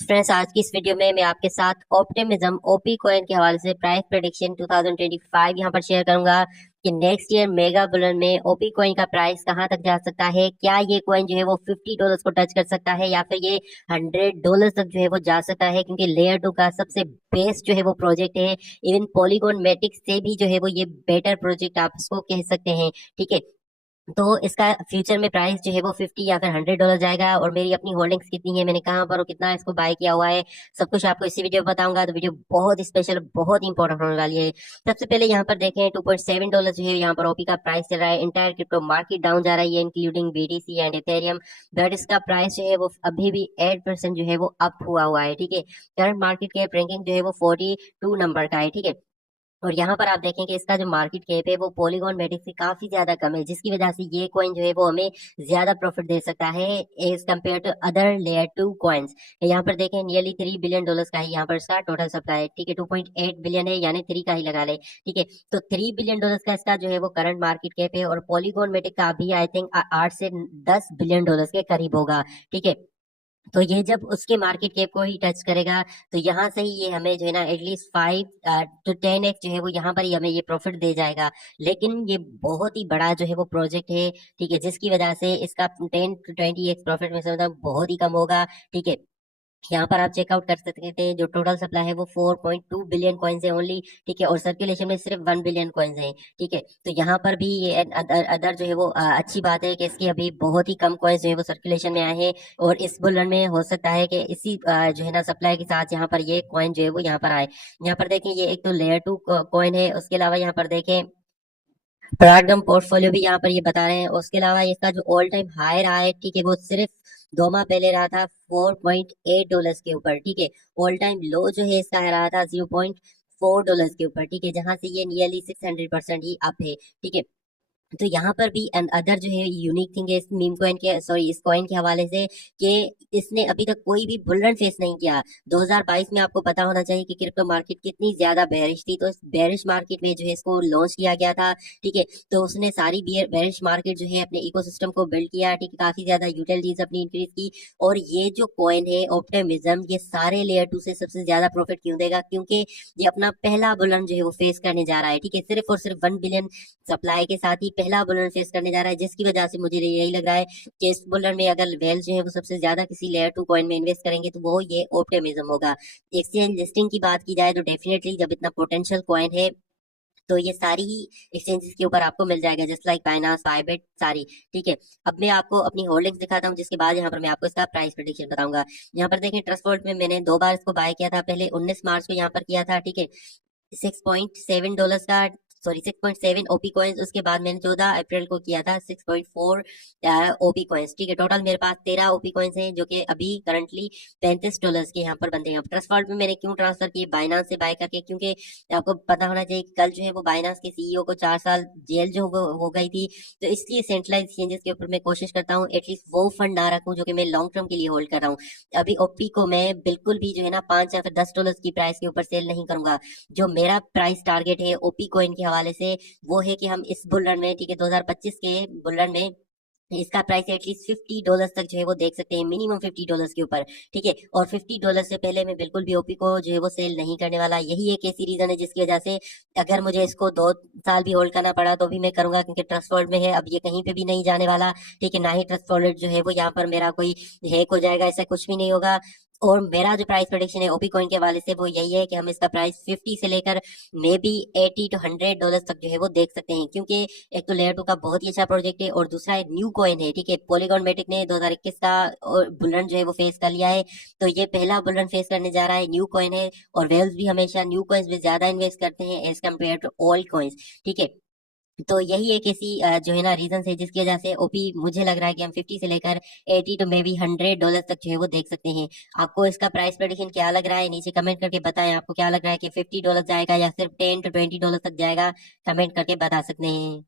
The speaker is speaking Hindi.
फ्रेंड्स, आज की इस वीडियो में मैं आपके साथ ऑप्टिमिज्म ओपी कॉइन के हवाले से प्राइस प्रेडिक्शन 2025 यहाँ पर शेयर करूंगा कि नेक्स्ट ईयर मेगा बुलन में ओपी कॉइन का प्राइस कहाँ तक जा सकता है। क्या ये कॉइन जो है वो $50 को टच कर सकता है या फिर ये $100 तक जो है वो जा सकता है, क्योंकि लेयर 2 का सबसे बेस्ट जो है वो प्रोजेक्ट है। इवन पॉलीगॉन मैटिक से भी जो है वो ये बेटर प्रोजेक्ट आप इसको कह सकते हैं। ठीक है, तो इसका फ्यूचर में प्राइस जो है वो 50 या फिर $100 जाएगा। और मेरी अपनी होल्डिंग्स कितनी है, मैंने कहाँ पर और कितना इसको बाय किया हुआ है, सब कुछ आपको इसी वीडियो में बताऊंगा। तो वीडियो बहुत स्पेशल, बहुत इंपॉर्टेंट होने वाली है। सबसे पहले यहाँ पर देखें, $2.7 जो है यहाँ पर ओपी का प्राइस चल रहा है। इंटायर क्रिप्टो मार्केट डाउन जा रही है, including BTC and Ethereum, but इसका प्राइस जो है वो अभी भी 8% जो है वो अप हुआ है। ठीक है, करंट मार्केट कैप रैंकिंग जो है वो 42 नंबर का है। ठीक है, और यहाँ पर आप देखें कि इसका जो मार्केट कैप है वो पॉलीगॉन मैटिक से काफी ज्यादा कम है, जिसकी वजह से ये कॉइन जो है वो हमें ज्यादा प्रॉफिट दे सकता है as compare to other layer 2 coins. यहाँ पर देखें, नियरली $3 बिलियन का ही यहाँ पर इसका टोटल सप्लाई है। ठीक है, 2.8 बिलियन है, यानी 3 का ही लगा ले। ठीक है, तो $3 बिलियन का इसका जो है वो करंट मार्केट कैप है, और पॉलीगॉन मैटिक का अभी आई थिंक 8 से 10 बिलियन के करीब होगा। ठीक है, तो ये जब उसके मार्केट कैप को ही टच करेगा तो यहाँ से ही ये हमें जो है ना एटलीस्ट 5 to 10x जो है वो यहाँ पर ही हमें ये प्रॉफिट दे जाएगा। लेकिन ये बहुत ही बड़ा जो है वो प्रोजेक्ट है। ठीक है, जिसकी वजह से इसका 10 to 20x प्रॉफिट में से मतलब बहुत ही कम होगा। ठीक है, यहाँ पर आप चेकआउट कर सकते थे, जो टोटल सप्लाई है वो 4.2 बिलियन कॉइन्स है ओनली। ठीक है, और सर्कुलेशन में सिर्फ 1 बिलियन कॉइन्स है। ठीक है, तो यहाँ पर भी ये अदर जो है वो अच्छी बात है कि इसकी अभी बहुत ही कम कॉइन्स जो है वो सर्कुलेशन में आए हैं। और इस बुलन में हो सकता है कि इसी जो है ना सप्लाई के साथ यहाँ पर ये कॉइन जो है वो यहाँ पर आए। यहाँ पर देखें, ये एक तो लेयर 2 कॉइन है, उसके अलावा यहाँ पर देखें परागम पोर्टफोलियो भी यहाँ पर ये बता रहे हैं। उसके अलावा इसका जो ऑल टाइम हाई रहा है, ठीक है, वो सिर्फ 2 माह पहले रहा था $4.8 के ऊपर। ठीक है, ऑल टाइम लो जो है इसका रहा था $0.4 के ऊपर। ठीक है, जहां से ये नियरली 600% ही अप है। ठीक है, तो यहाँ पर भी अदर जो है यूनिक थिंग है इस मीम कॉइन के, सॉरी इस कॉइन के हवाले से, कि इसने अभी तक कोई भी बुल रन फेस नहीं किया। 2022 में आपको पता होना चाहिए कि क्रिप्टो मार्केट कितनी ज्यादा बेरिश थी, तो इस बेरिश मार्केट में जो है इसको लॉन्च किया गया था। ठीक है, तो उसने सारी बेरिश मार्केट जो है अपने इकोसिस्टम को बिल्ड किया। ठीक है, काफी ज्यादा यूटिलिटीज अपनी इंक्रीज की। और ये जो कॉइन है ऑप्टिमिज्म, ये सारे लेयर 2 से सबसे ज्यादा प्रॉफिट क्यों देगा, क्योंकि ये अपना पहला बुलन जो है वो फेस करने जा रहा है। ठीक है, सिर्फ और सिर्फ 1 बिलियन सप्लाई के साथ ही पहला बुलर फेस करने जा रहा है, जिसकी वजह से मुझे यही लग रहा है कि इस बुलर में अगर वेल जो है वो सबसे ज्यादा किसी लेयर 2 कॉइन में इन्वेस्ट करेंगे तो वो ये ऑप्टिमिज्म होगा। एक्सचेंज लिस्टिंग की बात की जाए तो डेफिनेटली जब इतना पोटेंशियल कॉइन है तो ये सारी ही एक्सचेंजेस के ऊपर आपको मिल जाएगा, जस्ट लाइक बाइनांस, बायबिट, सारी। ठीक है, अब मैं आपको अपनी होल्डिंग्स दिखाता हूँ, जिसके बाद यहाँ पर मैं आपको इसका प्राइस प्रेडिक्शन बताऊंगा। यहाँ पर देखें, ट्रस्ट वर्ल्ड में मैंने 2 बार इसको बाय किया था, पहले 19 मार्च को यहाँ पर किया था। ठीक है, $6.7 का, सॉरी 6.7 ओपी कॉइन्स। उसके बाद मैंने 14 अप्रैल को किया था 6.4 ओपी कॉइन्स। ठीक है, टोटल मेरे पास 13 ओपी कॉइन्स हैं, जो कि अभी करंटली $35 के यहाँ पर बनते हैं। ट्रस्ट वॉलेट में मैंने क्यों ट्रांसफर किए, बाइनांस से बाय करके, क्योंकि आपको पता होना चाहिए कि कल जो है वो बाइनांस के सीईओ को 4 साल जेल जो हो गई थी। तो इसलिए सेंट्रलाइज एक्सचेंजेस के ऊपर मैं कोशिश करता हूँ एटलीस्ट वो फंड ना रखूं जो कि मैं लॉन्ग टर्म के लिए होल्ड कर रहा हूँ। अभी ओपी को मैं बिल्कुल भी जो है ना 5 या फिर $10 की प्राइस के ऊपर सेल नहीं करूंगा। जो मेरा प्राइस टारगेट है ओपी कॉइन के हवाले से, वो है कि हम इस बुल रन में, ठीक है, 2025 के बुल रन में इसका प्राइस एटलीस्ट $50 तक जो है वो देख सकते हैं, मिनिमम $50 के ऊपर। ठीक है, और $50 से पहले मैं बिल्कुल भी ओपी को जो है वो सेल नहीं करने वाला। यही एक ऐसी रीजन है जिसकी वजह से अगर मुझे इसको 2 साल भी होल्ड करना पड़ा तो भी मैं करूंगा, क्योंकि ट्रस्ट वर्ल्ड में है, अब ये कहीं पे भी नहीं जाने वाला। ठीक है, ना ही ट्रस्ट वर्ल्ड जो है वो यहाँ पर मेरा कोई हैक हो जाएगा, ऐसा कुछ भी नहीं होगा। और मेरा जो प्राइस प्रेडिक्शन है ओपी कॉइन के हवाले से वो यही है कि हम इसका प्राइस 50 से लेकर मे बी $80 to $100 तक जो है वो देख सकते हैं, क्योंकि एक तो लेयर 2 का बहुत ही अच्छा प्रोजेक्ट है और दूसरा एक न्यू कॉइन है। ठीक है, पॉलीगॉन मैटिक ने 2021 का बुलरन जो है वो फेस कर लिया है, तो ये पहला बुलरन फेस करने जा रहा है, न्यू कॉइन है। और वेल्स भी हमेशा न्यू कॉइन्स में ज्यादा इन्वेस्ट करते हैं as compare to old coins. ठीक है, तो यही एक ऐसी जो है ना रीजन है जिसकी वजह से ओपी मुझे लग रहा है कि हम 50 से लेकर 80 to मे बी $100 तक जो है वो देख सकते हैं। आपको इसका प्राइस प्रेडिक्शन क्या लग रहा है, नीचे कमेंट करके बताएं। आपको क्या लग रहा है कि $50 जाएगा या सिर्फ $10 to $20 तक जाएगा, कमेंट करके बता सकते हैं।